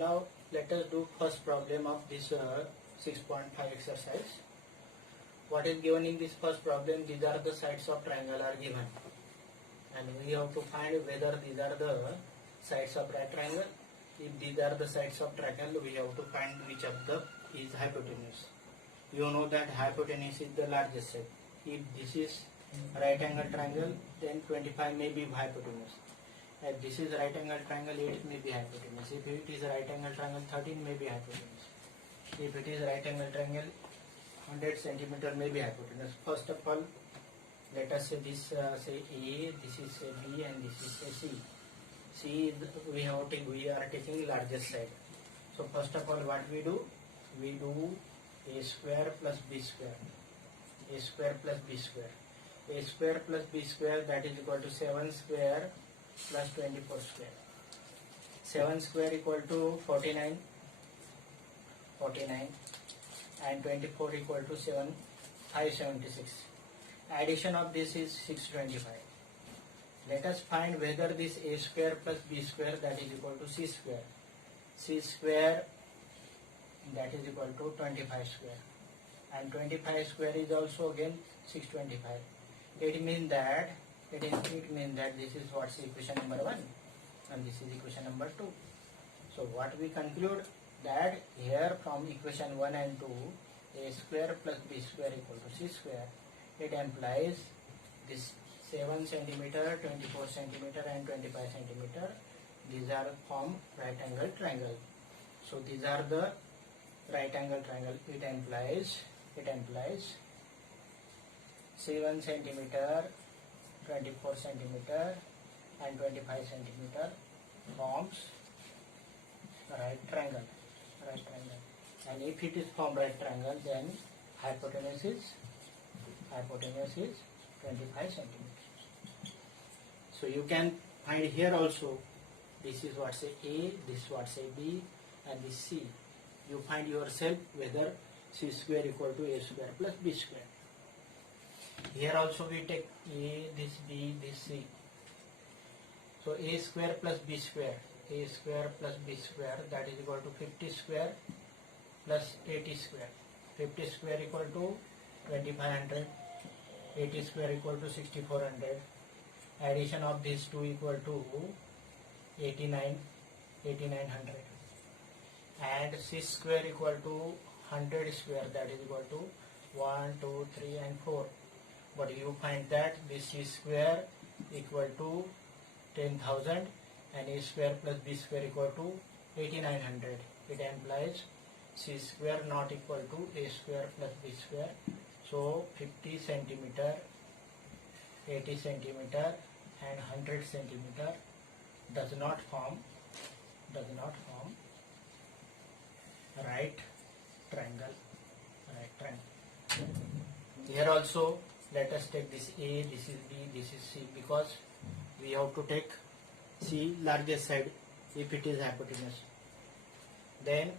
Now let us do first problem of this 6.5 exercise. What is given in this first problem? These are the sides of triangle are given, and we have to find whether these are the sides of right triangle. If these are the sides of triangle, we have to find which of the is hypotenuse. You know that hypotenuse is the largest side. If this is right angle triangle, then 25 may be hypotenuse. If this is right angle triangle, 8 may be hypotenuse. If it is right angle triangle, 13 may be hypotenuse. If it is right angle triangle, 100 centimeter may be hypotenuse. First of all, let us say this say A, this is a B, and this is a C. C we are taking largest side. So first of all, what we do? We do A square plus B square. A square plus B square. A square plus B square, that is equal to 7 square plus 24 square. 7 square equal to 49, and 24 equal to 576. Addition of this is 625. Let us find whether this A square plus B square, that is equal to C square. C square, that is equal to 25 square, and 25 square is also again 625. It means that this is what's equation number 1, and this is equation number 2. So what we conclude, that here from equation 1 and 2, A square plus B square equal to C square. It implies this 7 centimeter, 24 centimeter, and 25 centimeter. These are from right angle triangle. So these are the right angle triangle. It implies 7 centimeter, 24 centimeter, and 25 centimeter forms right triangle. And if it is from right triangle, then hypotenuse is 25 centimeters. So you can find here also, this is what say A, this what say B, and this C. You find yourself whether C square equal to A square plus B square. Here also we take A, this B, this C. So A square plus B square, A square plus B square, that is equal to 50 square plus 80 square. 50 square equal to 2500, 80 square equal to 6400. Addition of these two equal to 8900. And C square equal to 100 square, that is equal to 1, 2, 3, and 4. But you find that this C square equal to 10,000, and A square plus B square equal to 8900. It implies C square not equal to A square plus B square. So 50 centimeter, 80 centimeter, and 100 centimeter does not form right triangle. Here also let us take this A, this is B, this is C, because we have to take C largest side if it is hypotenuse. Then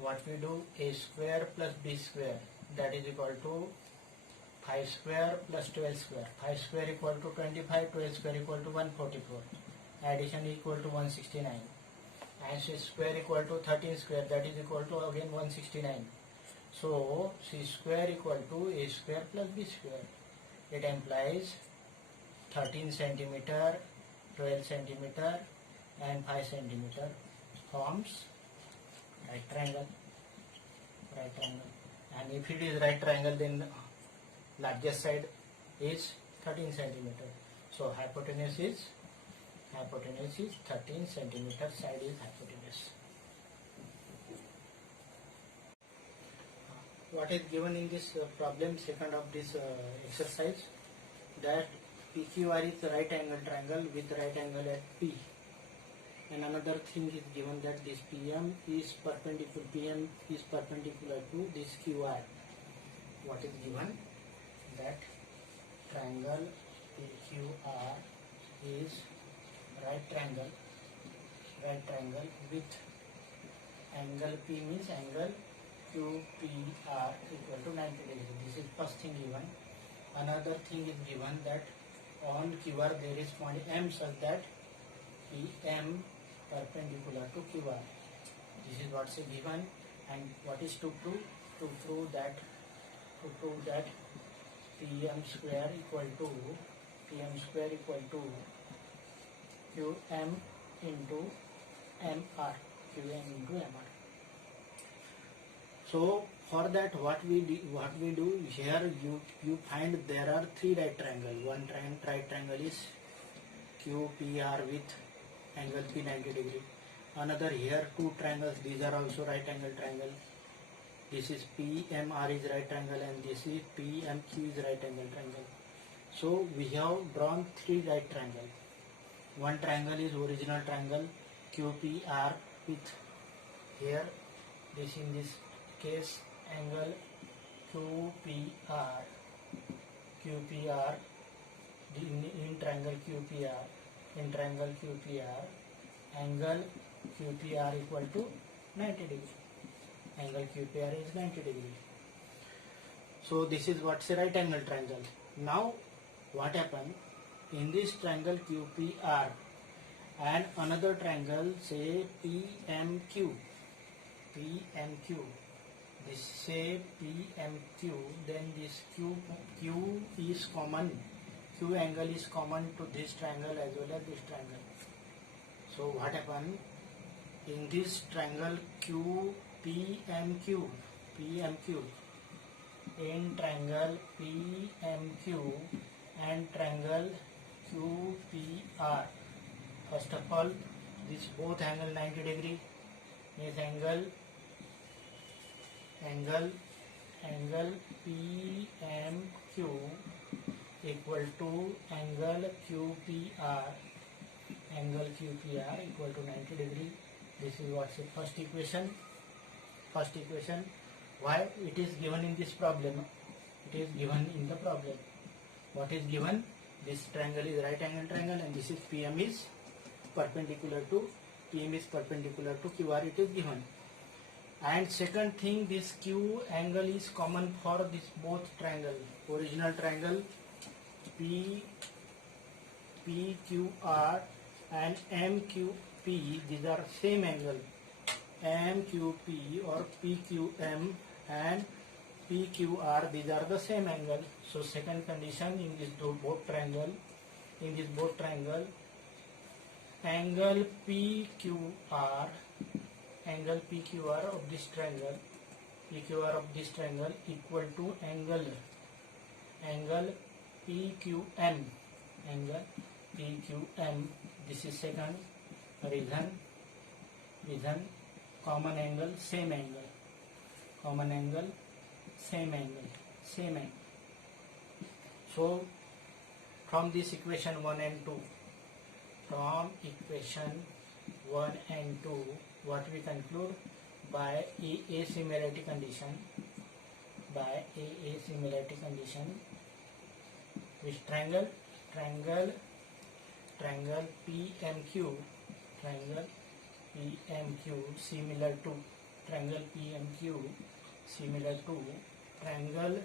what we do, A square plus B square, that is equal to 5 square plus 12 square. 5 square equal to 25, 12 square equal to 144. Addition equal to 169. And C square equal to 13 square, that is equal to again 169. So C square equal to A square plus B square. It implies 13 centimeter, 12 centimeter, and 5 centimeter forms right triangle. And if it is right triangle, then largest side is 13 centimeter. So hypotenuse is 13 centimeter. Side is hypotenuse. What is given in this problem, second of this exercise, that PQR is right angle triangle with right angle at P. And another thing is given that this PM is perpendicular to this QR. What is given? That triangle PQR is right triangle with angle P means angle QPR equal to 90 degrees. This is first thing given. Another thing is given that on QR there is point M such that PM perpendicular to QR. This is what's given, and what is to prove? To prove that Pm square equal to Qm into Mr. Qm into Mr. So for that, what we do here, you find there are three right triangle. One right triangle is QPR with angle P 90 degree. Another here two triangles. These are also right angle triangle. This is PMR is right triangle, and this is PMQ is right angle triangle. So we have drawn three right triangle. One triangle is original triangle QPR with here this in this case angle QPR in triangle QPR angle QPR equal to 90 degree. Angle QPR is 90 degree. So this is what's a right angle triangle. Now what happened in this triangle QPR and another triangle say PMQ, this say PMQ, then this Q is common, Q angle is common to this triangle as well as this triangle. So what happened in this triangle PMQ in triangle PMQ and triangle QPR, first of all this both angle 90 degree, is angle PMQ equal to angle QPR equal to 90 degree. This is what's the first equation. Why it is given in this problem? It is given in the problem. What is given? This triangle is right angle triangle, and this is PM is perpendicular to QR. It is given. And second thing, this Q angle is common for this both triangle. Original triangle PQR and MQP, these are same angle. MQP or PQM and PQR, these are the same angle. So second condition in this both triangle, angle PQR of this triangle equal to angle PQM. This is second reason. Common angle, same angle. So from this equation 1 and 2, what we conclude? By asimilarity condition, which triangle PMQ similar to triangle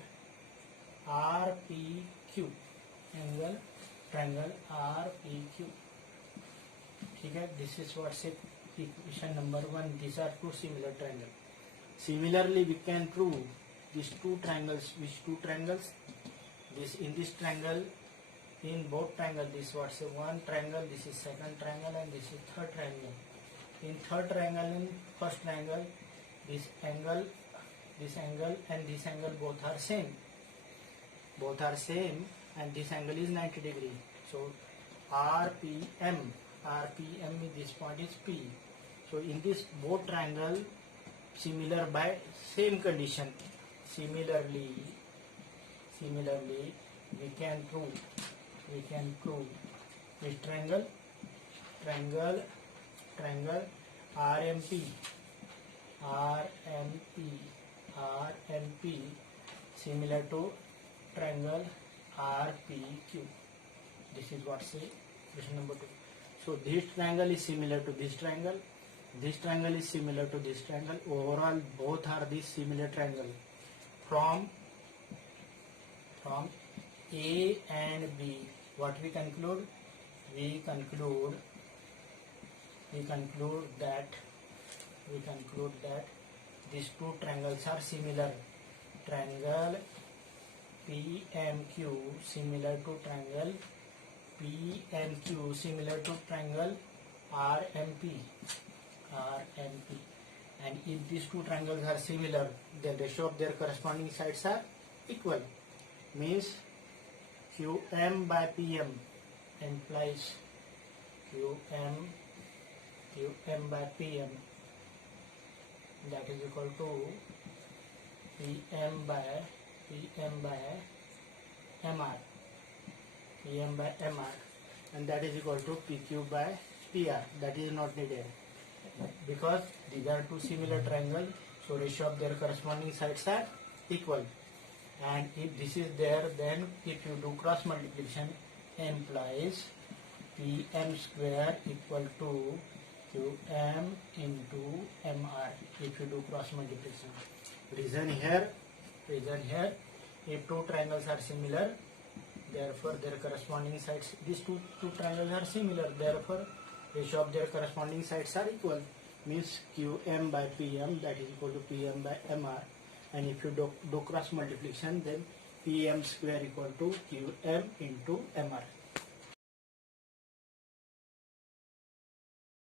triangle RPQ, Okay, this is what's it, equation number 1. These are two similar triangles. Similarly, we can prove these two triangles. Which two triangles? This in this triangle, in both triangles, this what's it, one triangle, this is second triangle, and this is third triangle. In third triangle, in first triangle, this angle and this angle both are same, and this angle is 90 degree. So RPM this point is P. So in this both triangle similar by same condition. Similarly we can prove this triangle RMP similar to triangle RPQ. This is what say question number 2. So this triangle is similar to this triangle is similar to this triangle. Overall both are these similar triangle. From A and B, what we conclude? We conclude that we conclude that these two triangles are similar. Triangle PMQ similar to triangle PNQ similar to triangle RMP. And if these two triangles are similar, then ratio of their corresponding sides are equal. Means QM by PM implies QM by PM, that is equal to PM by MR, and that is equal to PQ by PR. That is not needed because these are two similar triangles, so ratio of their corresponding sides are equal. And if this is there, then if you do cross multiplication, implies PM square equal to QM into MR if you do cross multiplication. Reason here, if two triangles are similar, therefore their corresponding sides, these two triangles are similar, therefore ratio of their corresponding sides are equal. Means QM by PM, that is equal to PM by MR. And if you do cross multiplication, then PM square equal to QM into MR.